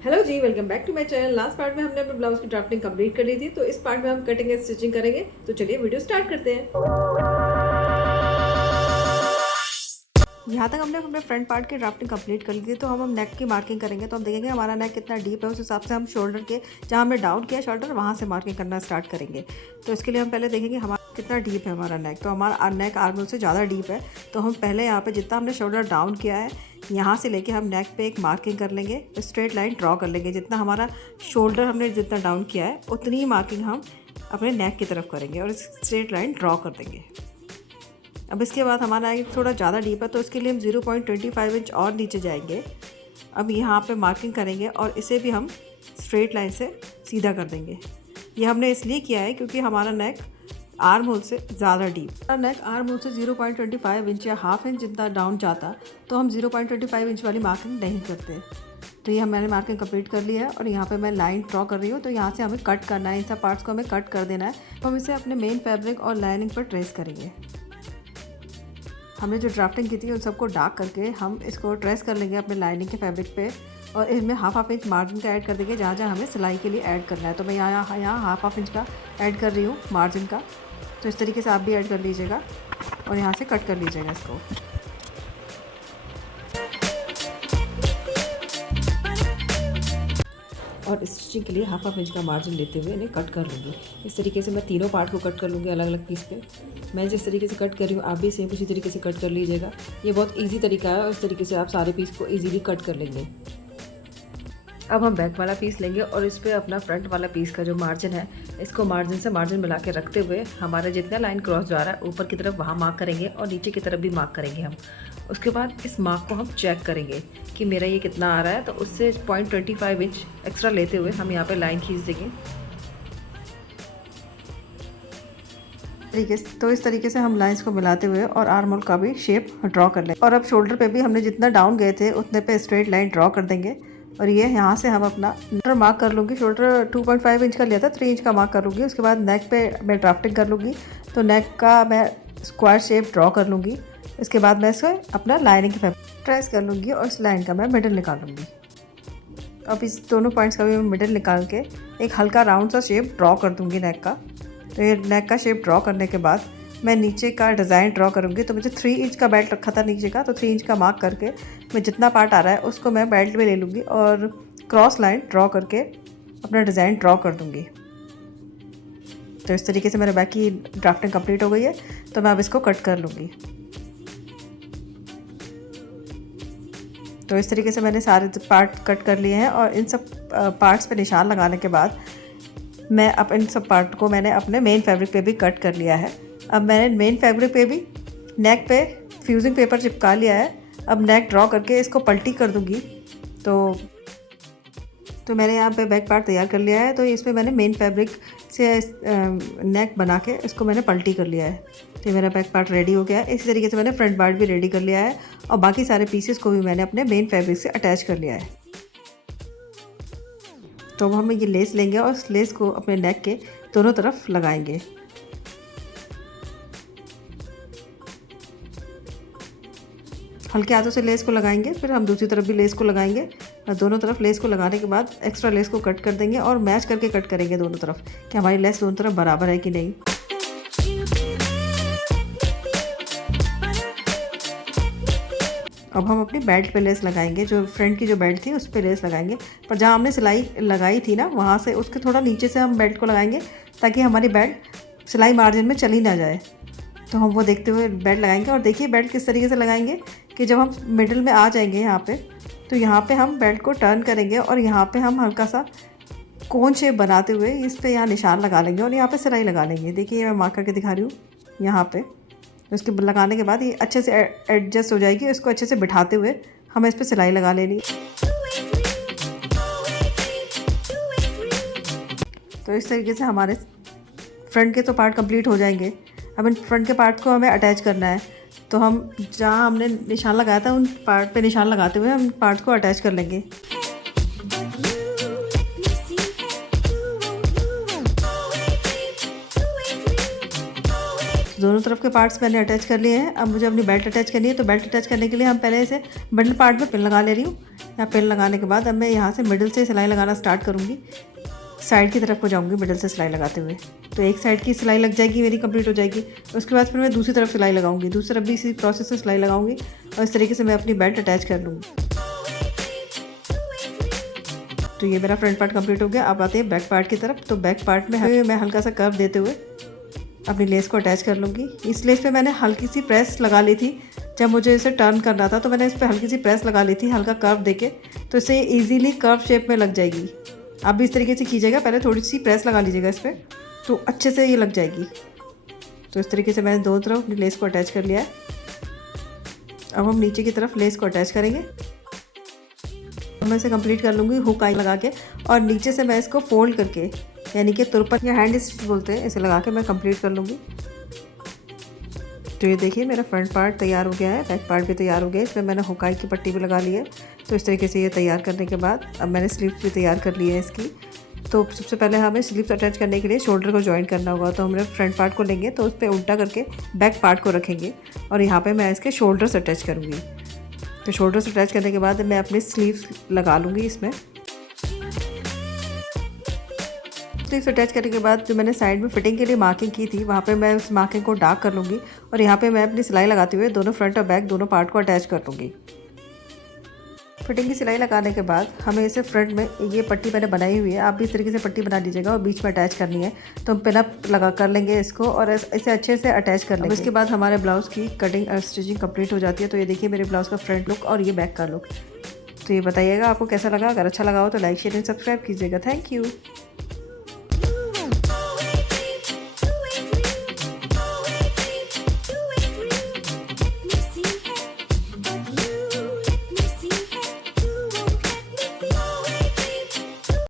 Hello जी, welcome back to my channel. Last part में हमने अपने ब्लाउज की ड्राफ्टिंग कंप्लीट कर ली थी, तो इस पार्ट में हम कटिंग एंड स्टिचिंग करेंगे। तो चलिए वीडियो स्टार्ट करते हैं। यहाँ तक हमने अपने फ्रंट पार्ट की ड्राफ्टिंग कंप्लीट कर ली थी, तो हम नेक की मार्किंग करेंगे। तो हम देखेंगे हमारा नेक कितना डीप है, उस हिसाब से हम शोल्डर के जहाँ हमने डाउन किया शोल्डर वहाँ से मार्किंग करना स्टार्ट करेंगे। तो इसके लिए हम पहले देखेंगे हमारा कितना डीप है हमारा नेक। तो हमारा नेक आर्म से ज़्यादा डीप है, तो हम पहले यहाँ पे जितना हमने शोल्डर डाउन किया है यहाँ से लेके हम नेक पे एक मार्किंग कर लेंगे, स्ट्रेट लाइन ड्रॉ कर लेंगे। जितना हमारा शोल्डर हमने जितना डाउन किया है उतनी ही मार्किंग हम अपने नेक की तरफ करेंगे और स्ट्रेट लाइन ड्रॉ कर देंगे। अब इसके बाद हमारा नेक थोड़ा ज़्यादा डीप है, तो इसके लिए हम 0.25 इंच और नीचे जाएंगे। अब यहाँ पे मार्किंग करेंगे और इसे भी हम स्ट्रेट लाइन से सीधा कर देंगे। ये हमने इसलिए किया है क्योंकि हमारा नेक आर्म होल से ज़्यादा डीप, नेक आर्म होल से 0.25 इंच या हाफ इंच जितना डाउन जाता, तो हम 0.25 इंच वाली मार्किंग नहीं करते। तो ये मैंने मार्किंग कंप्लीट कर ली है और यहाँ पे मैं लाइन ड्रॉ कर रही हूँ। तो यहाँ से हमें कट करना है, इन सब पार्ट्स को हमें कट कर देना है। तो हम इसे अपने मेन फैब्रिक और लाइनिंग पर ट्रेस करेंगे। हमने जो ड्राफ्टिंग की थी उन सबको डार्क करके हम इसको ट्रेस कर लेंगे अपने लाइनिंग के फैब्रिक पे, और इसमें हाफ इंच मार्जिन का ऐड कर देंगे जहाँ जहाँ हमें सिलाई के लिए ऐड करना है। तो मैं यहाँ हाफ इंच का ऐड कर रही हूँ मार्जिन का। तो इस तरीके से आप भी ऐड कर लीजिएगा और यहाँ से कट कर लीजिएगा इसको। और स्टिचिंग के लिए हाफ इंच का मार्जिन लेते हुए इन्हें कट कर लूँगी। इस तरीके से मैं तीनों पार्ट को कट कर लूँगी अलग अलग पीस पे। मैं जिस तरीके से कट कर रही हूँ आप भी सेम उसी तरीके से कट कर लीजिएगा। ये बहुत इजी तरीका है और इस तरीके से आप सारे पीस को इजीली कट कर लेंगे। अब हम बैक वाला पीस लेंगे और इस पर अपना फ्रंट वाला पीस का जो मार्जिन है इसको मार्जिन से मार्जिन मिला के रखते हुए हमारा जितना लाइन क्रॉस जा रहा है ऊपर की तरफ वहाँ मार्क करेंगे और नीचे की तरफ भी मार्क करेंगे हम। उसके बाद इस मार्क को हम चेक करेंगे कि मेरा ये कितना आ रहा है, तो उससे 0.25 इंच एक्स्ट्रा लेते हुए हम यहाँ पे लाइन खींच देंगे। तो इस तरीके से हम लाइंस को मिलाते हुए और आर्म होल का भी शेप ड्रॉ कर लेंगे। और अब शोल्डर पे भी हमने जितना डाउन गए थे उतने पे स्ट्रेट लाइन ड्रॉ कर देंगे। और ये यहाँ से हम अपना शोल्डर मार्क कर लूँगी। शोल्डर 2.5 इंच का लिया था, 3 इंच का मार्क कर लूँगी। उसके बाद नेक पे मैं ड्राफ्टिंग कर लूँगी, तो नेक का मैं स्क्वायर शेप ड्रॉ कर लूँगी। इसके बाद मैं इसको अपना लाइनिंग के फैब्रिक ट्रेस कर लूँगी और इस लाइन का मैं मिडल निकाल लूँगी। अब इस दोनों पॉइंट्स का भी मैं मिडल निकाल के एक हल्का राउंड सा शेप ड्रॉ कर दूँगी नेक का। तो ये नेक का शेप ड्रॉ करने के बाद मैं नीचे का डिज़ाइन ड्रॉ करूँगी। तो मुझे 3 इंच का बेल्ट रखा था नीचे का, तो 3 इंच का मार्क करके मैं जितना पार्ट आ रहा है उसको मैं बेल्ट में ले लूँगी और क्रॉस लाइन ड्रॉ करके अपना डिज़ाइन ड्रॉ कर दूँगी। तो इस तरीके से मेरे बैक की ड्राफ्टिंग कंप्लीट हो गई है। तो मैं अब इसको कट कर लूँगी। तो इस तरीके से मैंने सारे पार्ट कट कर लिए हैं और इन सब पार्ट्स पे निशान लगाने के बाद मैं अब इन सब पार्ट को मैंने अपने मेन फैब्रिक पे भी कट कर लिया है। अब मैंने मेन फैब्रिक पे भी नेक पे फ्यूजिंग पेपर चिपका लिया है। अब नेक ड्रॉ करके इसको पलटी कर दूंगी। तो मैंने यहाँ पे बैक पार्ट तैयार कर लिया है। तो इसमें मैंने मेन फैब्रिक से नेक बना के इसको मैंने पलटी कर लिया है। तो मेरा बैक पार्ट रेडी हो गया है। इसी तरीके से मैंने फ्रंट पार्ट भी रेडी कर लिया है और बाकी सारे पीसेस को भी मैंने अपने मेन फैब्रिक से अटैच कर लिया है। तो अब हम ये लेस लेंगे और इस लेस को अपने नेक के दोनों तरफ लगाएंगे। हल्के हाथों से लेस को लगाएंगे, फिर हम दूसरी तरफ भी लेस को लगाएंगे और दोनों तरफ लेस को लगाने के बाद एक्स्ट्रा लेस को कट कर देंगे और मैच करके कट करेंगे दोनों तरफ कि हमारी लेस दोनों तरफ बराबर है कि नहीं। अब हम अपनी बेल्ट पे लेस लगाएंगे। जो फ्रंट की जो बेल्ट थी उस पे लेस लगाएंगे, पर जहाँ हमने सिलाई लगाई थी ना वहाँ से उसके थोड़ा नीचे से हम बेल्ट को लगाएंगे ताकि हमारी बेल्ट सिलाई मार्जिन में चली ना जाए। तो हम वो देखते हुए बेल्ट लगाएंगे। और देखिए बेल्ट किस तरीके से लगाएंगे कि जब हम मिडिल में आ जाएंगे यहाँ पे, तो यहाँ पे हम बेल्ट को टर्न करेंगे और यहाँ पे हम हल्का सा कोन शेप बनाते हुए इस पे यहाँ निशान लगा लेंगे और यहाँ पे सिलाई लगा लेंगे। देखिए मैं मार्क करके दिखा रही हूँ यहाँ पे। तो इसके लगाने के बाद ये अच्छे से एडजस्ट हो जाएगी। इसको अच्छे से बिठाते हुए हमें इस पर सिलाई लगा लेनी। तो इस तरीके से हमारे फ्रंट के तो पार्ट कंप्लीट हो जाएंगे। अब इन फ्रंट के पार्ट को हमें अटैच करना है। तो हम जहाँ हमने निशान लगाया था उन पार्ट पे निशान लगाते हुए हम पार्ट्स को अटैच कर लेंगे। दोनों तरफ के पार्ट्स मैंने अटैच कर लिए हैं। अब मुझे अपनी बेल्ट अटैच करनी है। तो बेल्ट अटैच करने के लिए हम पहले इसे बंडल पार्ट में पिन लगा ले रही हूँ। यहाँ पिन लगाने के बाद अब मैं यहाँ से मिडिल से सिलाई लगाना स्टार्ट करूँगी। साइड की तरफ को जाऊँगी मिडिल से सिलाई लगाते हुए। तो एक साइड की सिलाई लग जाएगी, मेरी कंप्लीट हो जाएगी। उसके बाद फिर मैं दूसरी तरफ सिलाई लगाऊंगी, दूसरी तरफ भी इसी प्रोसेस से सिलाई लगाऊंगी और इस तरीके से मैं अपनी बेल्ट अटैच कर लूँगी। तो ये मेरा फ्रंट पार्ट कंप्लीट हो गया। अब आते हैं बैक पार्ट की तरफ। तो बैक पार्ट में मैं हल्का सा कर्व देते हुए अपनी लेस को अटैच कर लूँगी। इस लेस पे मैंने हल्की सी प्रेस लगा ली थी जब मुझे इसे टर्न करना था, तो मैंने इस पर हल्की सी प्रेस लगा ली थी हल्का कर्व देके, तो इसे ईजीली कर्व शेप में लग जाएगी। आप भी इस तरीके से कीजिएगा, पहले थोड़ी सी प्रेस लगा लीजिएगा इस पर, तो अच्छे से ये लग जाएगी। तो इस तरीके से मैंने दोनों तरफ अपनी लेस को अटैच कर लिया है। अब हम नीचे की तरफ लेस को अटैच करेंगे। मैं इसे कंप्लीट कर लूँगी हुक आई लगा के, और नीचे से मैं इसको फोल्ड करके, यानी कि तुरपन या हैंड स्टिच बोलते हैं, इसे लगा के मैं कंप्लीट कर लूँगी। तो ये देखिए मेरा फ्रंट पार्ट तैयार हो गया है, बैक पार्ट भी तैयार हो गया है। इसमें मैंने हुकाई की पट्टी भी लगा ली है। तो इस तरीके से ये तैयार करने के बाद अब मैंने स्लीव्स भी तैयार कर ली है इसकी। तो सबसे पहले हमें स्लीव्स अटैच करने के लिए शोल्डर को जॉइन करना होगा। तो हमने फ्रंट पार्ट को लेंगे, तो उस पर उल्टा करके बैक पार्ट को रखेंगे और यहाँ पर मैं इसके शोल्डर्स अटैच करूँगी। तो शोल्डर्स अटैच करने के बाद मैं अपनी स्लीव्स लगा लूँगी इसमें। स्लीव्स अटैच करने के बाद जो मैंने साइड में फिटिंग के लिए मार्किंग की थी, वहाँ पे मैं उस मार्किंग को डार्क कर लूँगी और यहाँ पे मैं अपनी सिलाई लगाते हुए दोनों फ्रंट और बैक दोनों पार्ट को अटैच कर लूँगी। फिटिंग की सिलाई लगाने के बाद हमें इसे फ्रंट में ये पट्टी मैंने बनाई हुई है, आप भी इस तरीके से पट्टी बना लीजिएगा और बीच में अटैच करनी है। तो हम पिनअप लगा कर लेंगे इसको और इसे अच्छे से अटैच कर लेंगे। इसके बाद हमारे ब्लाउज़ की कटिंग और स्टिचिंग कंप्लीट हो जाती है। तो ये देखिए मेरे ब्लाउज़ का फ्रंट लुक और ये बैक का लुक। तो ये बताइएगा आपको कैसा लगा। अगर अच्छा लगा हो तो लाइक शेयर एंड सब्सक्राइब कीजिएगा। Thank you.